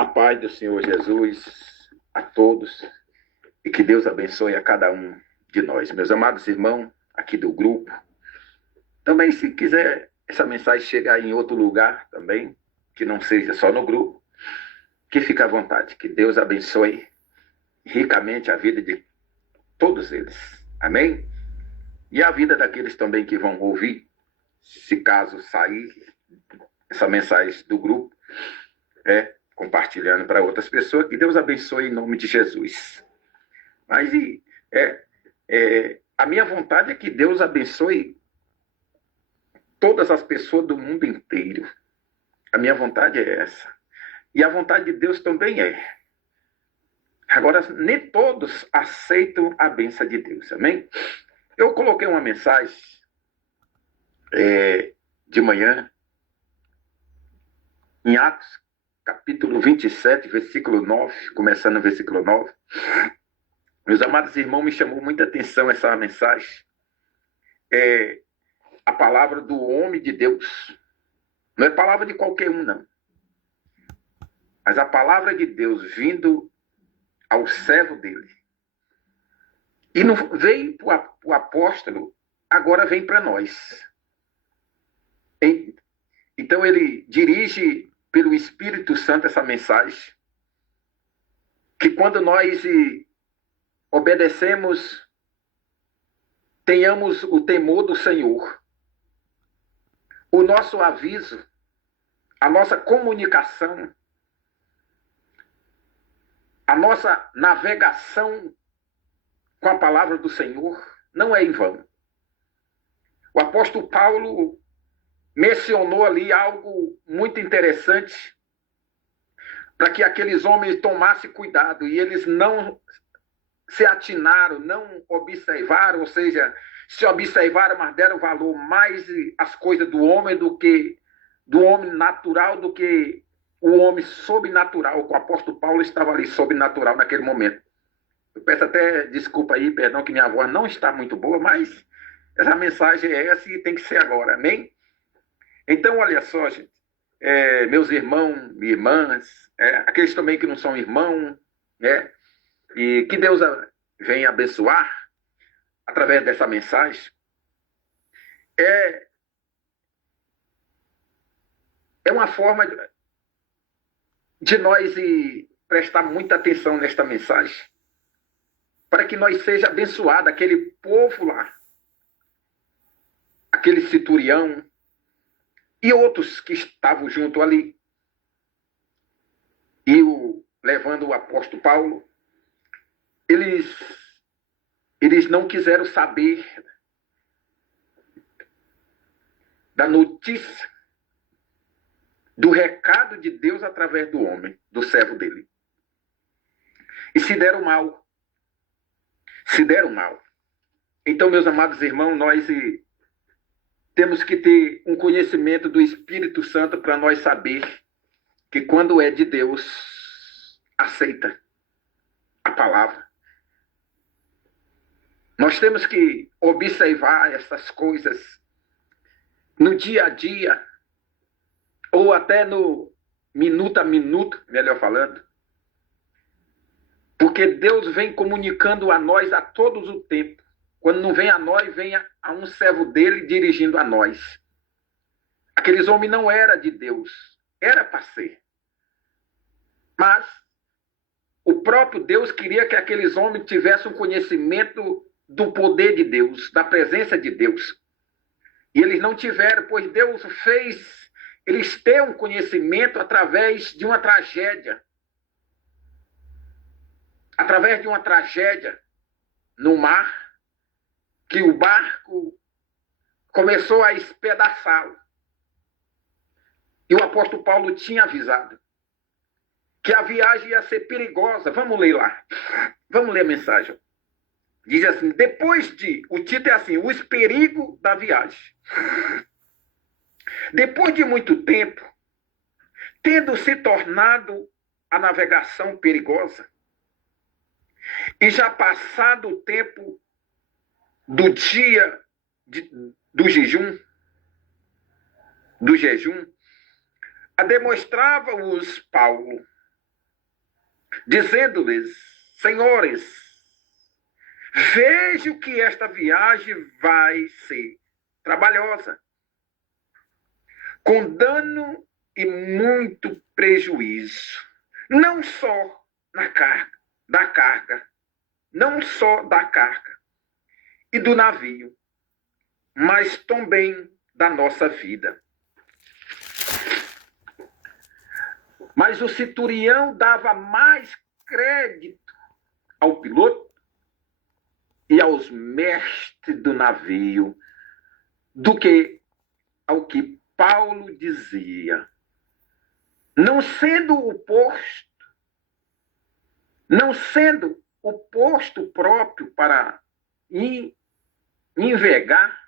A paz do Senhor Jesus a todos e que Deus abençoe a cada um de nós. Meus amados irmãos aqui do grupo, também se quiser essa mensagem chegar em outro lugar também, que não seja só no grupo, que fique à vontade. Que Deus abençoe ricamente a vida de todos eles. Amém? E a vida daqueles também que vão ouvir, se caso sair essa mensagem do grupo, compartilhando para outras pessoas, que Deus abençoe em nome de Jesus. Mas a minha vontade é que Deus abençoe todas as pessoas do mundo inteiro. A minha vontade é essa. E a vontade de Deus também é. Agora, nem todos aceitam a bênção de Deus, amém? Eu coloquei uma mensagem de manhã, em Atos, capítulo 27, versículo 9, começando no versículo 9. Meus amados irmãos, me chamou muita atenção essa mensagem. A palavra do homem de Deus. Não é palavra de qualquer um, não. Mas a palavra de Deus vindo ao servo dele. E não veio para o apóstolo, agora vem para nós. Então ele dirige pelo Espírito Santo essa mensagem, que quando nós obedecemos, tenhamos o temor do Senhor. O nosso aviso, a nossa comunicação, a nossa navegação com a palavra do Senhor não é em vão. O apóstolo Paulo mencionou ali algo muito interessante para que aqueles homens tomassem cuidado e eles não se atinaram, não observaram, ou seja, se observaram, mas deram valor mais às coisas do homem do que do homem natural, do que o homem sobrenatural. O apóstolo Paulo estava ali sobrenatural naquele momento. Eu peço até desculpa aí, perdão que minha voz não está muito boa, mas essa mensagem é essa e tem que ser agora, amém? Então, olha só, gente, meus irmãos, irmãs, aqueles também que não são irmãos, e que Deus venha abençoar através dessa mensagem. É uma forma de nós prestar muita atenção nesta mensagem, para que nós seja abençoado, aquele povo lá, aquele centurião e outros que estavam junto ali, e levando o apóstolo Paulo, eles não quiseram saber da notícia, do recado de Deus através do homem, do servo dele. E se deram mal. Se deram mal. Então, meus amados irmãos, nós temos que ter um conhecimento do Espírito Santo para nós saber que quando é de Deus, aceita a palavra. Nós temos que observar essas coisas no dia a dia, ou até no minuto a minuto, melhor falando, porque Deus vem comunicando a nós a todos o tempo. Quando não vem a nós, vem a um servo dele dirigindo a nós. Aqueles homens não eram de Deus, era para ser. Mas o próprio Deus queria que aqueles homens tivessem um conhecimento do poder de Deus, da presença de Deus. E eles não tiveram, pois Deus fez eles terem um conhecimento através de uma tragédia. Através de uma tragédia no mar, que o barco começou a espedaçá-lo. E o apóstolo Paulo tinha avisado que a viagem ia ser perigosa. Vamos ler lá. Vamos ler a mensagem. Diz assim, o título é assim, os perigos da viagem. Depois de muito tempo, tendo se tornado a navegação perigosa, e já passado o tempo do dia do jejum, demonstrava-os Paulo dizendo-lhes: Senhores, vejo que esta viagem vai ser trabalhosa, com dano e muito prejuízo, não só da carga, não só da carga e do navio, mas também da nossa vida. Mas o centurião dava mais crédito ao piloto e aos mestres do navio do que ao que Paulo dizia. Não sendo o posto próprio para envergar,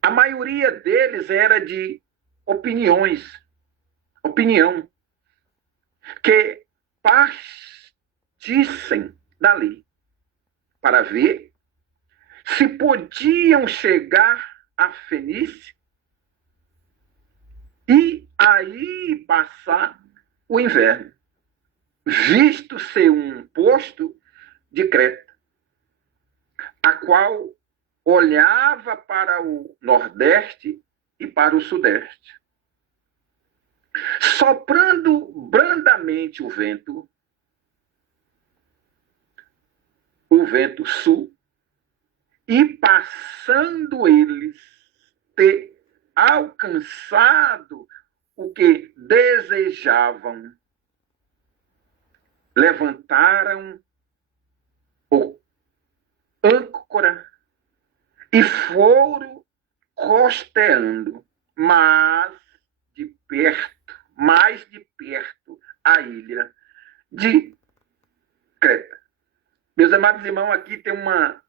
a maioria deles era de opinião, que partissem dali para ver se podiam chegar a Fenícia e aí passar o inverno, visto ser um posto de Creta, a qual olhava para o nordeste e para o sudeste. Soprando brandamente o vento sul, e passando eles ter alcançado o que desejavam, levantaram o âncora e foram costeando, mais de perto, a ilha de Creta. Meus amados irmãos, aqui tem uma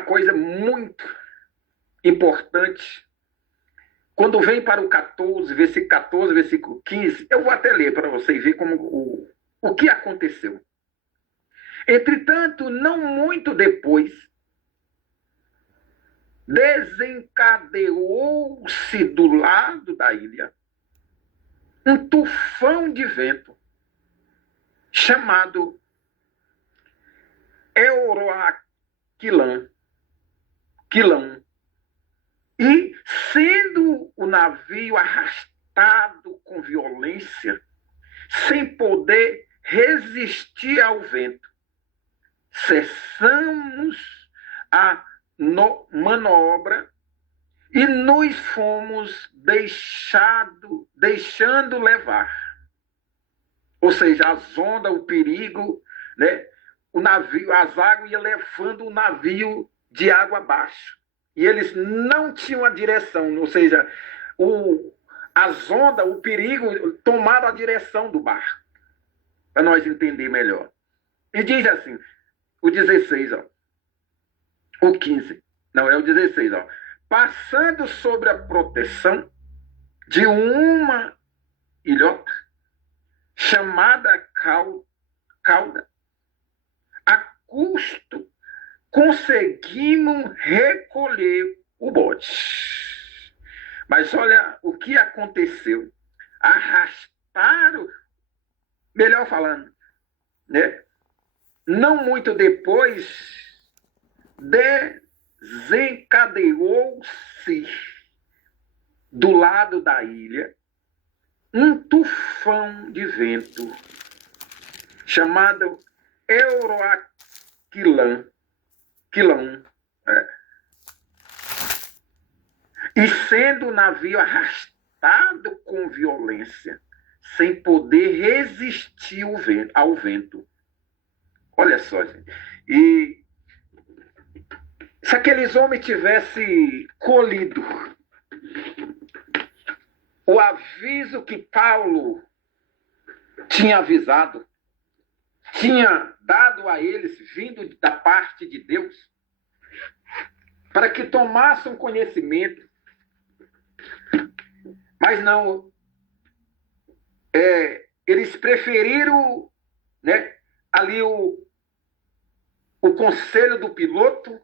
coisa muito importante. Quando vem para o 14, versículo 15, eu vou até ler para vocês verem como o que aconteceu. Entretanto, não muito depois, desencadeou-se do lado da ilha um tufão de vento chamado Euroaquilão. E, sendo o navio arrastado com violência, sem poder resistir ao vento, cessamos a manobra e nos fomos deixando levar. Ou seja, as ondas, o perigo, né? O navio, as águas iam levando o navio de água abaixo. E eles não tinham a direção, ou seja, as ondas, o perigo, tomaram a direção do barco, para nós entender melhor. E diz assim, o 16, o 15, não, é o 16, passando sobre a proteção de uma ilhota chamada Cauda, a custo conseguimos recolher o bote. Mas olha o que aconteceu. Arrastaram, melhor falando, né? Não muito depois, desencadeou-se do lado da ilha um tufão de vento chamado Euroaquilão. E sendo o navio arrastado com violência, sem poder resistir ao vento. Olha só, gente. E se aqueles homens tivessem colhido o aviso que Paulo tinha avisado, tinha dado a eles, vindo da parte de Deus, para que tomassem conhecimento. Mas não, eles preferiram, né, ali o conselho do piloto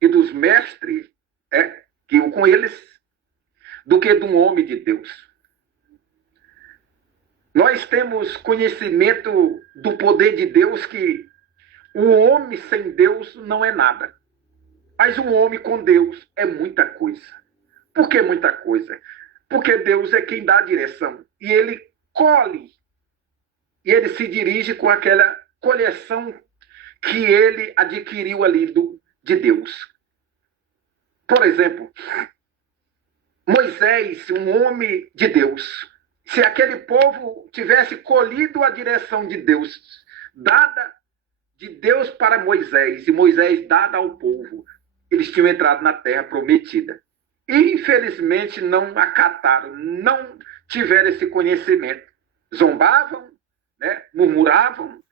e dos mestres, que iam com eles, do que de um homem de Deus. Nós temos conhecimento do poder de Deus, que o homem sem Deus não é nada. Mas um homem com Deus é muita coisa. Por que muita coisa? Porque Deus é quem dá a direção. E ele colhe. E ele se dirige com aquela coleção que ele adquiriu ali de Deus. Por exemplo, Moisés, um homem de Deus, se aquele povo tivesse colhido a direção de Deus, dada de Deus para Moisés, e Moisés dada ao povo, eles tinham entrado na terra prometida. E, infelizmente, não acataram, não tiveram esse conhecimento. Zombavam, né, murmuravam,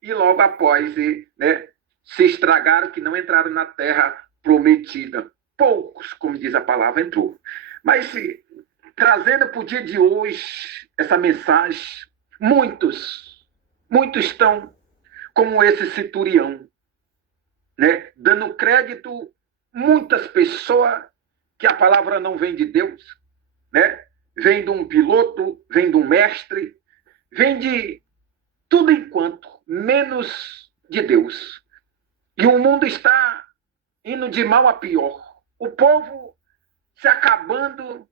e logo após, né, se estragaram, que não entraram na terra prometida. Poucos, como diz a palavra, entrou. Mas, trazendo para o dia de hoje essa mensagem, muitos estão como esse centurião, né, dando crédito muitas pessoas que a palavra não vem de Deus, né? Vem de um piloto, vem de um mestre, vem de tudo enquanto, menos de Deus. E o mundo está indo de mal a pior. O povo se acabando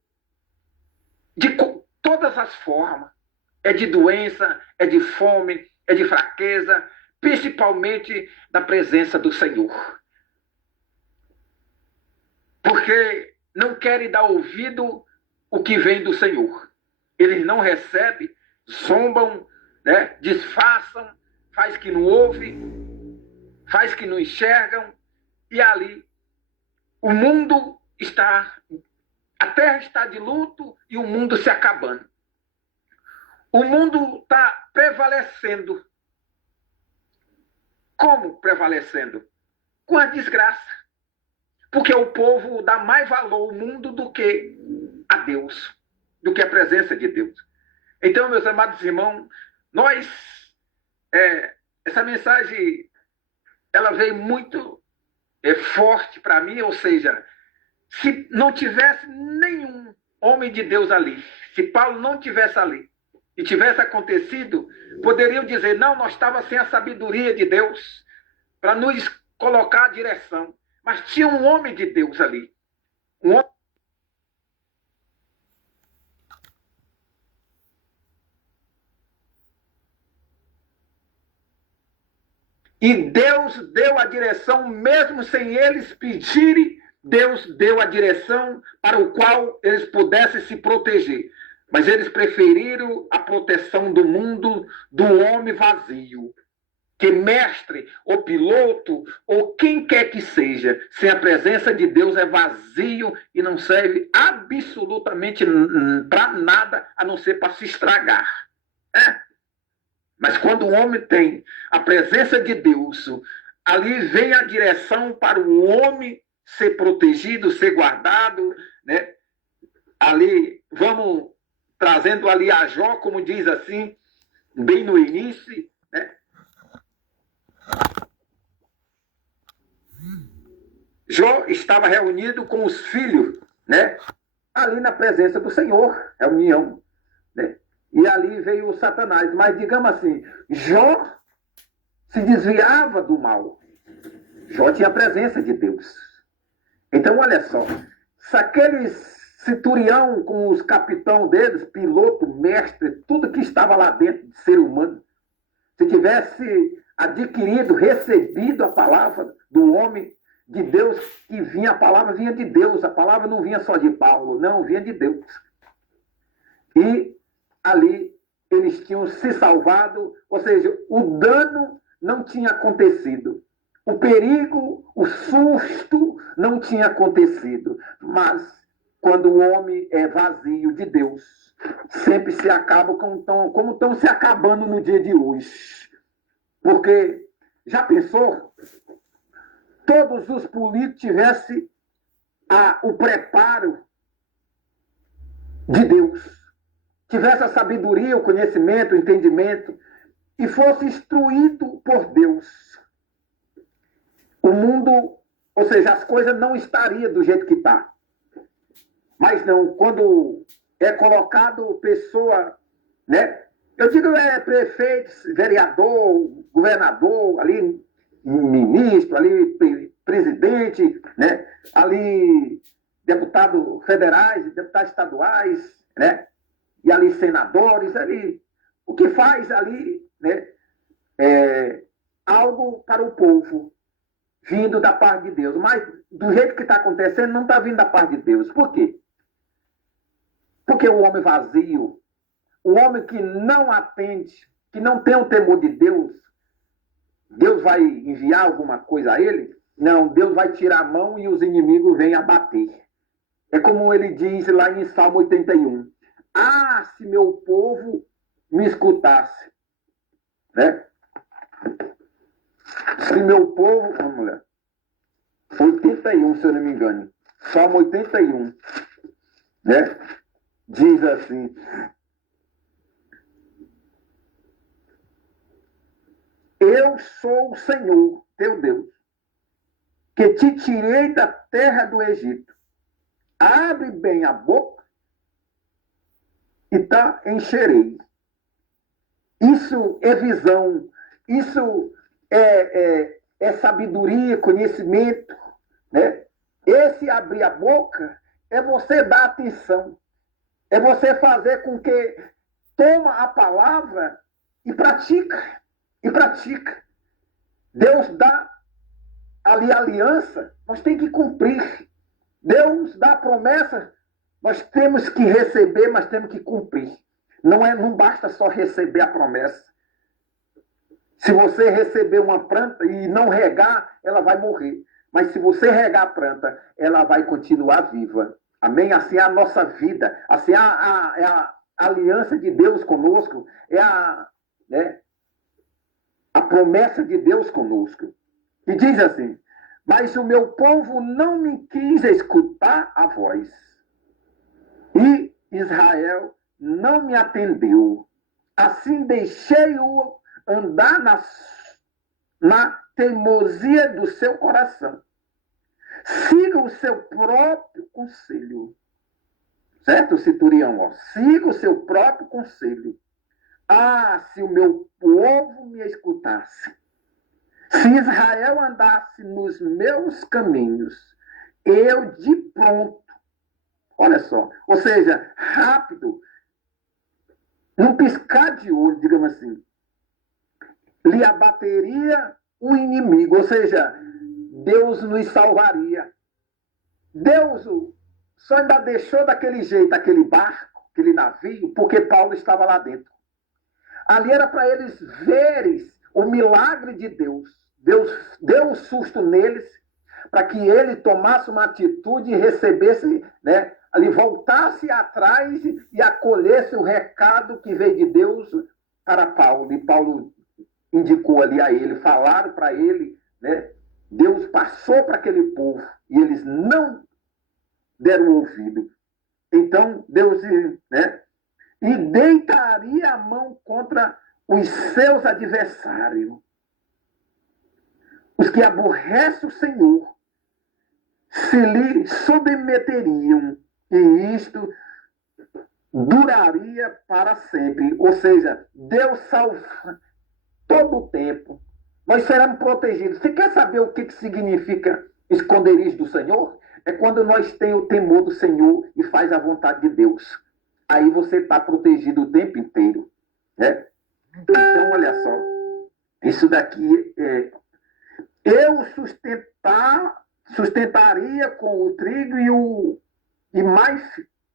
de todas as formas. É de doença, é de fome, é de fraqueza, principalmente da presença do Senhor. Porque não querem dar ouvido o que vem do Senhor. Eles não recebem, zombam, né, disfarçam, faz que não ouve, faz que não enxergam, e ali o mundo está, a terra está de luto e o mundo se acabando. O mundo está prevalecendo. Como prevalecendo? Com a desgraça. Porque o povo dá mais valor ao mundo do que a Deus, do que a presença de Deus. Então, meus amados irmãos, essa mensagem, ela veio muito forte para mim, ou seja, se não tivesse nenhum homem de Deus ali, se Paulo não tivesse ali, e tivesse acontecido, poderiam dizer, não, nós estávamos sem a sabedoria de Deus para nos colocar a direção. Mas tinha um homem de Deus ali. Um homem. E Deus deu a direção, mesmo sem eles pedirem, Deus deu a direção para o qual eles pudessem se proteger. Mas eles preferiram a proteção do mundo, do homem vazio. Que mestre, ou piloto, ou quem quer que seja, sem a presença de Deus é vazio e não serve absolutamente para nada, a não ser para se estragar. Mas quando o homem tem a presença de Deus, ali vem a direção para o homem ser protegido, ser guardado, né? Ali, vamos trazendo ali a Jó, como diz assim, bem no início, né? Jó estava reunido com os filhos, né? Ali na presença do Senhor, reunião, né? E ali veio o Satanás. Mas, digamos assim, Jó se desviava do mal. Jó tinha a presença de Deus. Então, olha só, se aqueles centurião com os capitão deles, piloto, mestre, tudo que estava lá dentro de ser humano, se tivesse adquirido, recebido a palavra do homem de Deus, que vinha, a palavra vinha de Deus, a palavra não vinha só de Paulo, não, vinha de Deus. E ali eles tinham se salvado, ou seja, o dano não tinha acontecido, o perigo, o susto não tinha acontecido, mas quando o homem é vazio de Deus, sempre se acaba como estão se acabando no dia de hoje. Porque, já pensou? Todos os políticos tivessem o preparo de Deus, tivesse a sabedoria, o conhecimento, o entendimento, e fosse instruído por Deus. O mundo, ou seja, as coisas não estariam do jeito que está. Mas não, quando é colocado pessoa, né, Eu digo prefeito, vereador, governador, ali ministro, ali presidente, né? Ali deputados federais, deputados estaduais, né? E ali senadores, ali o que faz ali, né? Algo para o povo, vindo da parte de Deus. Mas do jeito que está acontecendo, não está vindo da parte de Deus. Por quê? Porque o homem vazio, o homem que não atende, que não tem o temor de Deus, Deus vai enviar alguma coisa a ele? Não, Deus vai tirar a mão e os inimigos vêm abater. É como ele diz lá em Salmo 81. Ah, se meu povo me escutasse. Né? Se meu povo... Vamos lá. 81, se eu não me engano. Salmo 81. Né? Diz assim... Eu sou o Senhor, teu Deus, que te tirei da terra do Egito. Abre bem a boca e encherei. Isso é visão, isso é sabedoria, conhecimento. Né? Esse abrir a boca é você dar atenção, é você fazer com que toma a palavra e pratica. E pratica. Deus dá ali a aliança, nós temos que cumprir. Deus dá a promessa, nós temos que receber, mas temos que cumprir. Não basta só receber a promessa. Se você receber uma planta e não regar, ela vai morrer. Mas se você regar a planta, ela vai continuar viva. Amém? Assim é a nossa vida. Assim é a aliança de Deus conosco. A promessa de Deus conosco. E diz assim: mas o meu povo não me quis escutar a voz. E Israel não me atendeu. Assim deixei-o andar na teimosia do seu coração. Siga o seu próprio conselho. Certo, Centurião? Ó? Siga o seu próprio conselho. Ah, se o meu povo me escutasse, se Israel andasse nos meus caminhos, eu de pronto, olha só, ou seja, rápido, num piscar de olho, digamos assim, lhe abateria o inimigo, ou seja, Deus nos salvaria. Deus só ainda deixou daquele jeito, aquele barco, aquele navio, porque Paulo estava lá dentro. Ali era para eles verem o milagre de Deus. Deus deu um susto neles para que ele tomasse uma atitude e recebesse, né, ali voltasse atrás e acolhesse o recado que veio de Deus para Paulo. E Paulo indicou ali a ele, falaram para ele, né, Deus passou para aquele povo e eles não deram ouvido. Então, Deus, né, e deitaria a mão contra os seus adversários. Os que aborrecem o Senhor se lhe submeteriam, e isto duraria para sempre. Ou seja, Deus salva todo o tempo. Nós seremos protegidos. Você quer saber o que significa esconderijo do Senhor? É quando nós temos o temor do Senhor e faz a vontade de Deus. Aí você está protegido o tempo inteiro. Né? Então, olha só. Isso daqui eu sustentaria com o trigo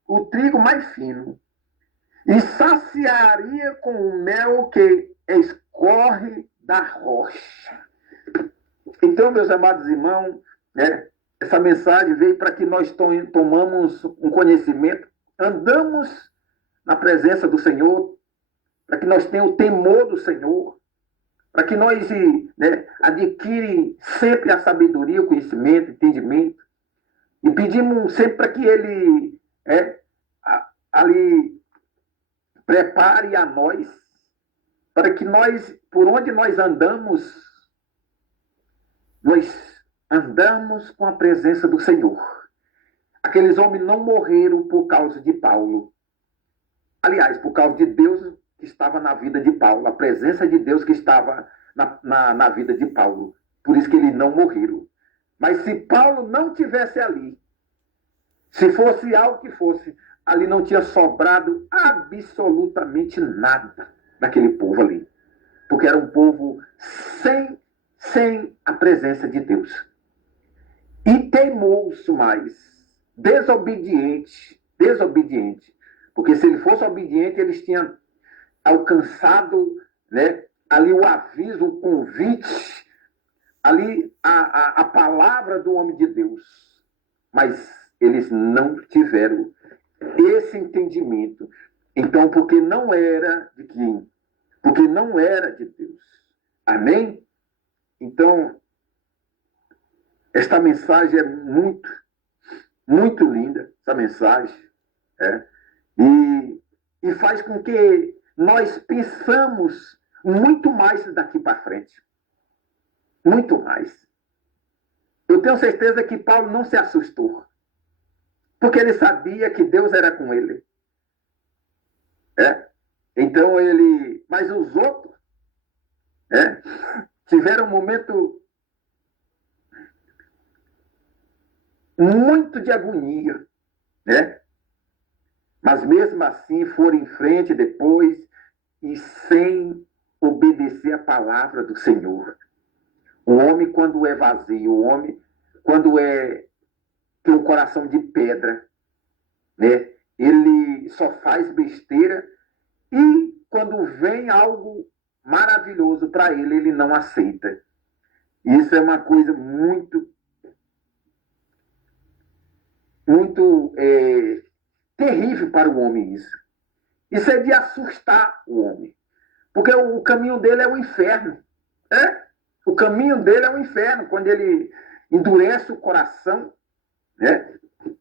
o trigo mais fino. E saciaria com o mel que escorre da rocha. Então, meus amados irmãos, né, essa mensagem veio para que nós tomamos um conhecimento, andamos na presença do Senhor, para que nós tenhamos o temor do Senhor, para que nós, né, adquirem sempre a sabedoria, o conhecimento, o entendimento, e pedimos sempre para que Ele ali prepare a nós, para que nós, por onde nós andamos com a presença do Senhor. Aqueles homens não morreram por causa de Paulo. Aliás, por causa de Deus, que estava na vida de Paulo, a presença de Deus que estava na vida de Paulo. Por isso que eles não morreram. Mas se Paulo não tivesse ali, se fosse algo que fosse, ali não tinha sobrado absolutamente nada daquele povo ali. Porque era um povo sem a presença de Deus. E teimoso mais, desobediente. Porque se ele fosse obediente, eles tinham alcançado, né, ali o aviso, o convite, ali a palavra do homem de Deus. Mas eles não tiveram esse entendimento. Então, porque não era de quem? Porque não era de Deus. Amém? Então, esta mensagem é muito, muito linda, essa mensagem. E faz com que nós pensamos muito mais daqui para frente. Muito mais. Eu tenho certeza que Paulo não se assustou. Porque ele sabia que Deus era com ele. Então ele... Mas os outros tiveram um momento muito de agonia, Mas mesmo assim foram em frente depois e sem obedecer a palavra do Senhor. O homem, quando é vazio, o homem, quando tem um coração de pedra, ele só faz besteira e quando vem algo maravilhoso para ele, ele não aceita. Isso é uma coisa muito terrível para o homem isso. Isso é de assustar o homem. Porque o caminho dele é o inferno. O caminho dele é o inferno. Quando ele endurece o coração.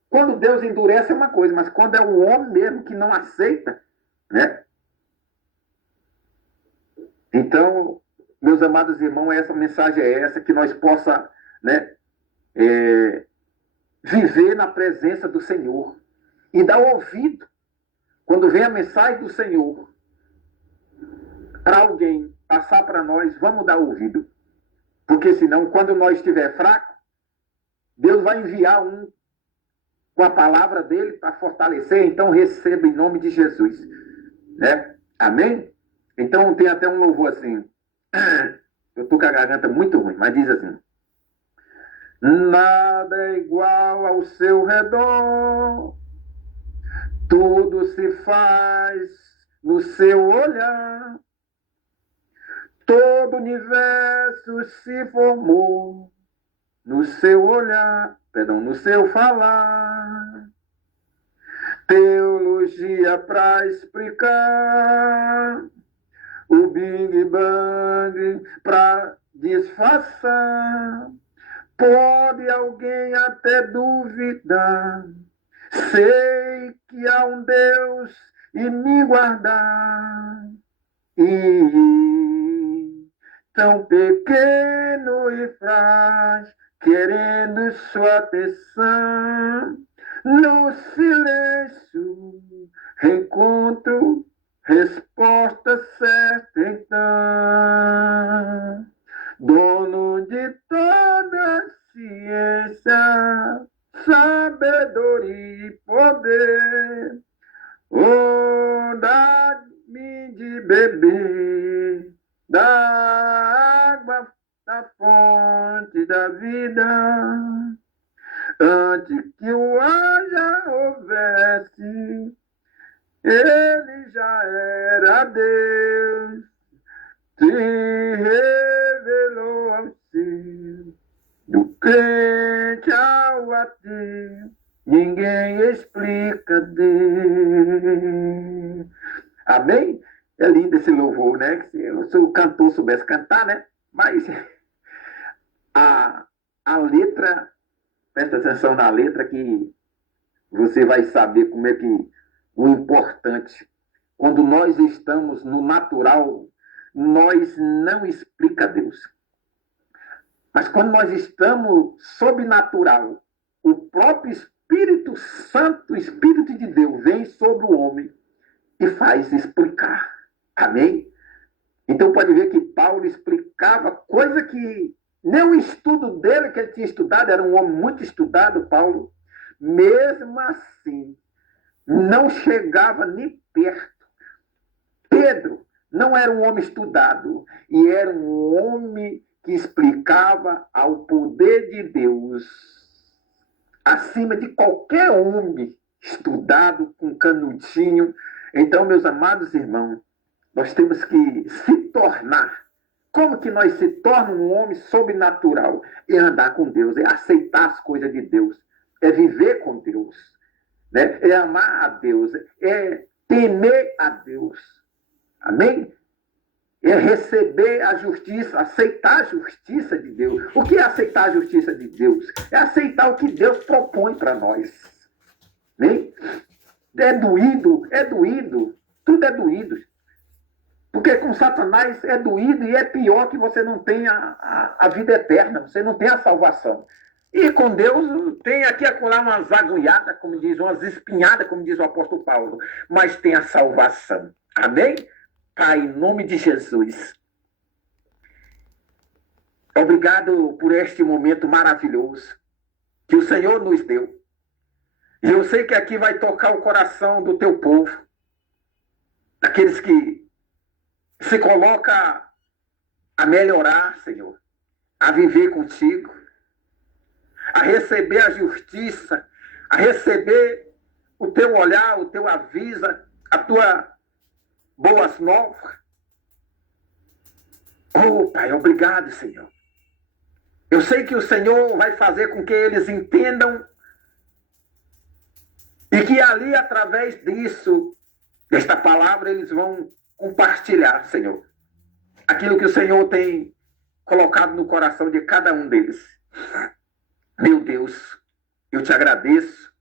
Quando Deus endurece é uma coisa, mas quando é o homem mesmo que não aceita. Então, meus amados irmãos, essa mensagem é essa, que nós possa viver na presença do Senhor e dar ouvido quando vem a mensagem do Senhor para alguém passar para nós, vamos dar ouvido, porque senão quando nós estiver fraco, Deus vai enviar um com a palavra dele para fortalecer. Então receba em nome de Jesus, amém? Então tem até um louvor assim, eu estou com a garganta muito ruim, mas diz assim: nada é igual ao seu redor, tudo se faz no seu olhar, todo o universo se formou no seu olhar, no seu falar. Teologia para explicar, o Big Bang para disfarçar. Pode alguém até duvidar, sei que há um Deus e me guardar. E tão pequeno e frágil, querendo sua atenção, no silêncio encontro resposta certa então. Dono de toda ciência, sabedoria e poder, dá-me de beber da água da fonte da vida. Antes que o ar já houvesse, ele já era Deus, se revelou ao ser, do crente ao ateu, ninguém explica Deus. Amém? É lindo esse louvor, né? Se o cantor soubesse cantar, né? Mas a letra, presta atenção na letra que você vai saber como é que o importante. Quando nós estamos no natural, nós não explica Deus. Mas quando nós estamos sobrenatural, o próprio Espírito Santo, o Espírito de Deus, vem sobre o homem e faz explicar. Amém? Então pode ver que Paulo explicava coisa que nem o estudo dele que ele tinha estudado, era um homem muito estudado, Paulo, mesmo assim, não chegava nem perto. Pedro não era um homem estudado, e era um homem que explicava ao poder de Deus acima de qualquer homem estudado com canudinho. Então, meus amados irmãos, nós temos que se tornar. Como que nós se tornamos um homem sobrenatural? É andar com Deus, é aceitar as coisas de Deus, é viver com Deus, né? É amar a Deus, é temer a Deus. Amém? É receber a justiça, aceitar a justiça de Deus. O que é aceitar a justiça de Deus? É aceitar o que Deus propõe para nós. Amém? É doído, tudo é doído. Porque com Satanás é doído e é pior que você não tenha a vida eterna, você não tem a salvação. E com Deus tem aqui acolá umas agulhadas, como diz, umas espinhadas, como diz o apóstolo Paulo, mas tem a salvação. Amém? Pai, em nome de Jesus, obrigado por este momento maravilhoso que o Senhor nos deu. E eu sei que aqui vai tocar o coração do teu povo, daqueles que se colocam a melhorar, Senhor, a viver contigo, a receber a justiça, a receber o teu olhar, o teu aviso, a tua boas novas. Oh, Pai, obrigado, Senhor. Eu sei que o Senhor vai fazer com que eles entendam e que ali, através disso, desta palavra, eles vão compartilhar, Senhor, aquilo que o Senhor tem colocado no coração de cada um deles. Meu Deus, eu te agradeço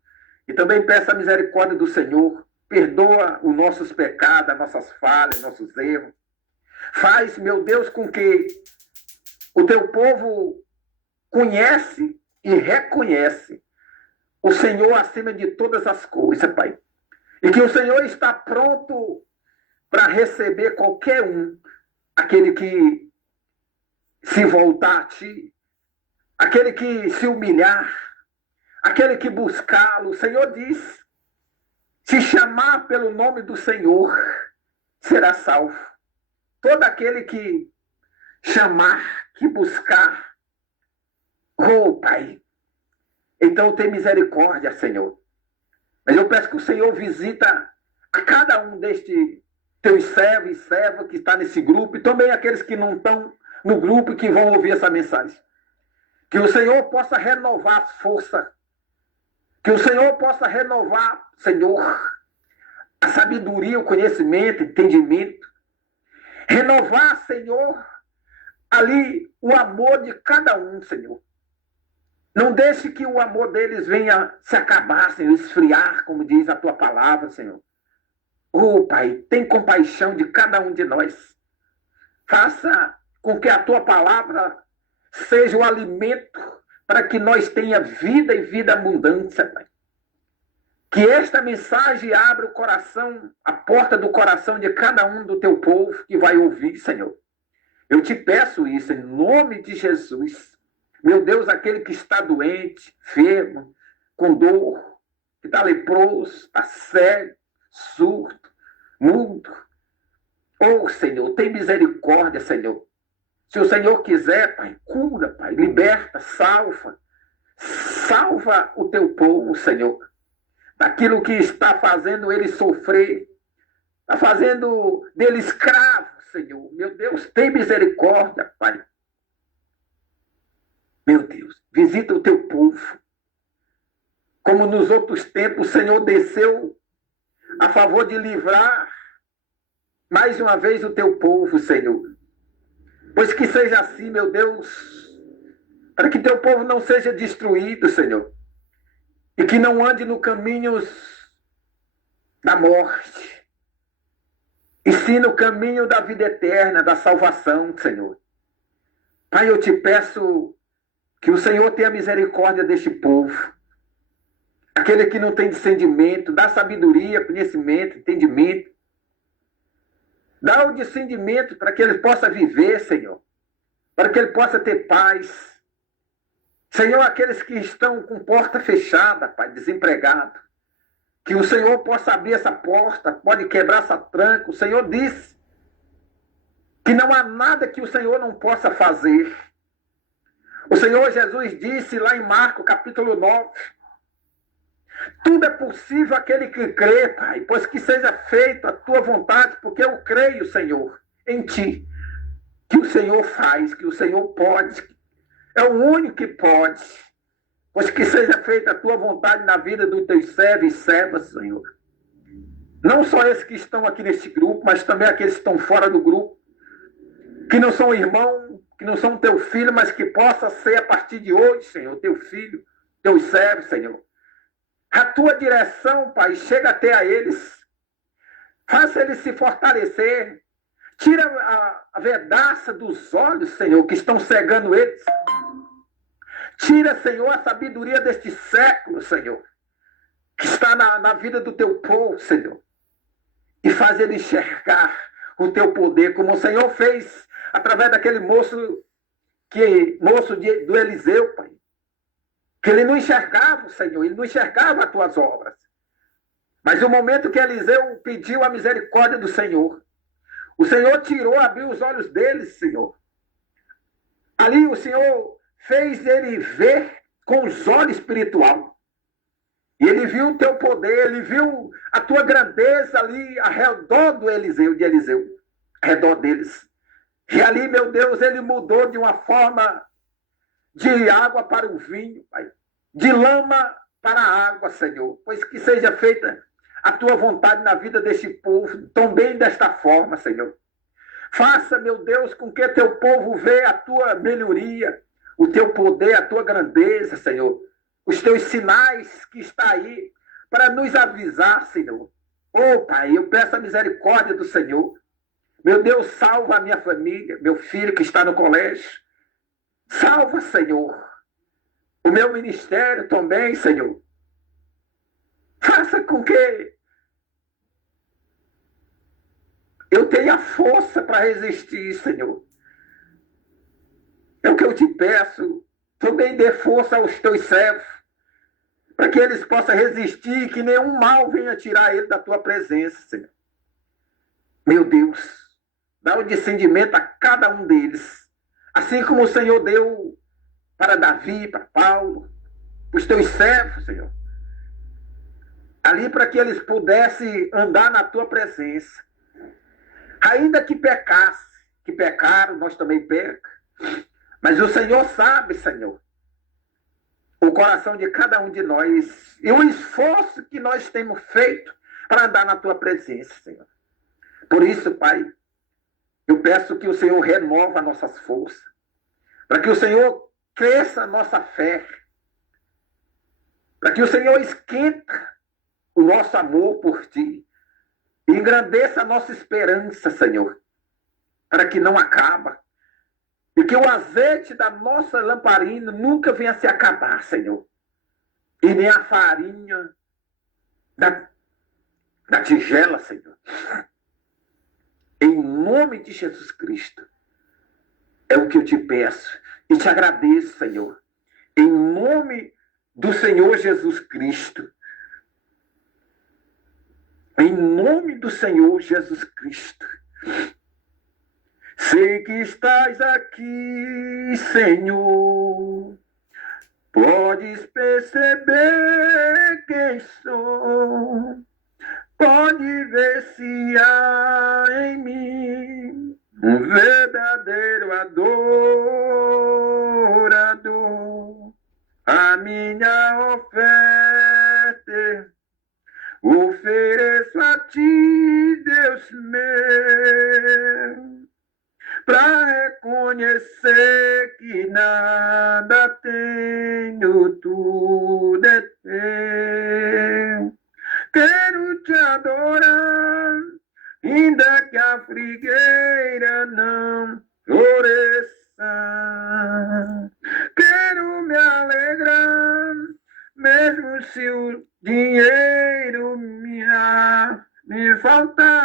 e também peço a misericórdia do Senhor. Perdoa os nossos pecados, as nossas falhas, nossos erros. Faz, meu Deus, com que o teu povo conhece e reconhece o Senhor acima de todas as coisas, Pai. E que o Senhor está pronto para receber qualquer um, aquele que se voltar a Ti, aquele que se humilhar, aquele que buscá-lo. O Senhor diz: se chamar pelo nome do Senhor, será salvo. Todo aquele que chamar, que buscar. Oh, Pai, então tem misericórdia, Senhor. Mas eu peço que o Senhor visita a cada um destes teus servos e servas que está nesse grupo, e também aqueles que não estão no grupo e que vão ouvir essa mensagem. Que o Senhor possa renovar as forças. Que o Senhor possa renovar, Senhor, a sabedoria, o conhecimento, o entendimento. Renovar, Senhor, ali o amor de cada um, Senhor. Não deixe que o amor deles venha se acabar, Senhor, esfriar, como diz a tua palavra, Senhor. Oh, Pai, tem compaixão de cada um de nós. Faça com que a tua palavra seja o alimento para que nós tenha vida e vida abundante, Pai. Que esta mensagem abra o coração, a porta do coração de cada um do teu povo que vai ouvir, Senhor. Eu te peço isso em nome de Jesus. Meu Deus, aquele que está doente, enfermo, com dor, que está leproso, está cego, surdo, mudo. Oh, Senhor, tem misericórdia, Senhor. Se o Senhor quiser, Pai, cura, Pai, liberta, salva. Salva o teu povo, Senhor, daquilo que está fazendo ele sofrer. Está fazendo dele escravo, Senhor. Meu Deus, tem misericórdia, Pai. Meu Deus, visita o teu povo. Como nos outros tempos, o Senhor desceu a favor de livrar mais uma vez o teu povo, Senhor. Pois que seja assim, meu Deus, para que teu povo não seja destruído, Senhor, e que não ande no caminhos da morte, e sim no caminho da vida eterna, da salvação, Senhor. Pai, eu te peço que o Senhor tenha misericórdia deste povo, aquele que não tem discernimento, dá sabedoria, conhecimento, entendimento. Dá o discernimento para que ele possa viver, Senhor. Para que ele possa ter paz. Senhor, aqueles que estão com porta fechada, Pai, desempregado. Que o Senhor possa abrir essa porta, pode quebrar essa tranca. O Senhor disse que não há nada que o Senhor não possa fazer. O Senhor Jesus disse lá em Marcos, capítulo 9, tudo é possível àquele que crê, Pai, pois que seja feita a tua vontade, porque eu creio, Senhor, em ti, que o Senhor faz, que o Senhor pode, é o único que pode, pois que seja feita a tua vontade na vida dos teus servos e servas, Senhor. Não só esses que estão aqui neste grupo, mas também aqueles que estão fora do grupo, que não são irmão, que não são teu filho, mas que possa ser a partir de hoje, Senhor, teu filho, teus servos, Senhor. A tua direção, Pai, chega até a eles. Faça eles se fortalecer. Tira a verdaça dos olhos, Senhor, que estão cegando eles. Tira, Senhor, a sabedoria deste século, Senhor, que está na vida do teu povo, Senhor. E faz ele enxergar o teu poder, como o Senhor fez através daquele moço do Eliseu, Pai. Que ele não enxergava, Senhor, ele não enxergava as tuas obras. Mas no momento que Eliseu pediu a misericórdia do Senhor, o Senhor tirou, abriu os olhos deles, Senhor. Ali o Senhor fez ele ver com os olhos espiritual. E ele viu o teu poder, ele viu a tua grandeza ali ao redor de Eliseu, ao redor deles. E ali, meu Deus, ele mudou de uma forma de água para o vinho, Pai. De lama para a água, Senhor. Pois que seja feita a tua vontade na vida deste povo, também desta forma, Senhor. Faça, meu Deus, com que teu povo veja a tua melhoria, o teu poder, a tua grandeza, Senhor. Os teus sinais que está aí para nos avisar, Senhor. Oh, Pai, eu peço a misericórdia do Senhor. Meu Deus, salva a minha família, meu filho que está no colégio. Salva, Senhor, o meu ministério também, Senhor. Faça com que eu tenha força para resistir, Senhor. É o que eu te peço. Também dê força aos teus servos, para que eles possam resistir, que nenhum mal venha tirar ele da tua presença, Senhor. Meu Deus, dá o discernimento a cada um deles. Assim como o Senhor deu para Davi, para Paulo, para os teus servos, Senhor. Ali para que eles pudessem andar na tua presença. Ainda que pecasse, que pecaram, nós também pecamos. Mas o Senhor sabe, Senhor, o coração de cada um de nós e o esforço que nós temos feito para andar na tua presença, Senhor. Por isso, Pai, eu peço que o Senhor renova nossas forças, para que o Senhor cresça a nossa fé, para que o Senhor esquenta o nosso amor por Ti, e engrandeça a nossa esperança, Senhor, para que não acaba, e que o azeite da nossa lamparina nunca venha a se acabar, Senhor, e nem a farinha da tigela, Senhor. Em nome de Jesus Cristo, é o que eu te peço e te agradeço, Senhor. Em nome do Senhor Jesus Cristo. Em nome do Senhor Jesus Cristo. Sei que estás aqui, Senhor. Podes perceber quem sou. Pode ver se há em mim um verdadeiro adorador. A minha oferta ofereço a ti, Deus meu, para reconhecer que nada tenho, tudo é teu. Quero te adorar, ainda que a figueira não floresça. Quero me alegrar, mesmo se o dinheiro me faltar.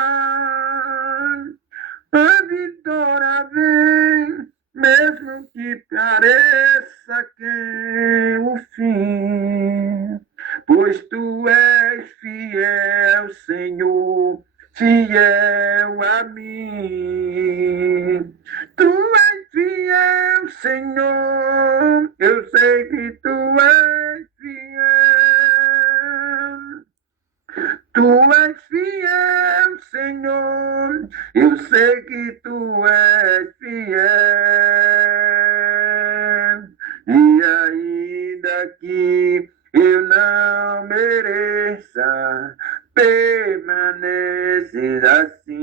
A vitória vem, mesmo que pareça que o fim. Pois tu és fiel, Senhor, fiel a mim. Tu és fiel, Senhor, eu sei que tu és fiel. Tu és fiel, Senhor, eu sei que tu és fiel. E ainda que eu não mereça, permaneces assim.